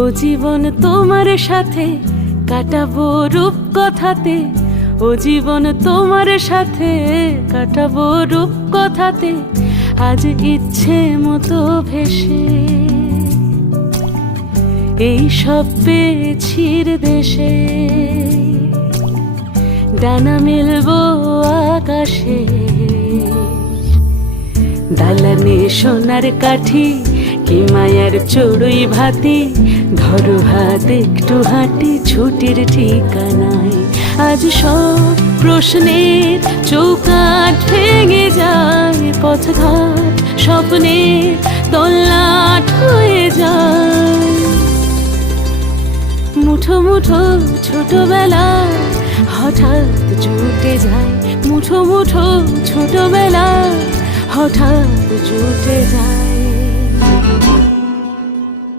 ও জীবন তোমার সাথে কাটাবো রূপ কথাতে, ও জীবন তোমার সাথে কাটাবো রূপ কথাতে, আজ ইচ্ছে মতো ভেসে এই সব পেয়েছির দেশে। ডানা মেলবো আকাশে, দালানে সোনার কাঠি, কি মায়ার চড়ুই ভাতি, ধরো হাত একটু হাঁটি ছুটির ঠিকানায়। আজ সব প্রশ্নের চৌকাঠ ভেঙে যায়, পথঘাট স্বপ্নের তল্লাট হয়ে যায়। মুঠো মুঠো ছোটবেলা হঠাৎ জুটে যায়, মুঠো মুঠো ছোটবেলা হঠাৎ জুটে যায়।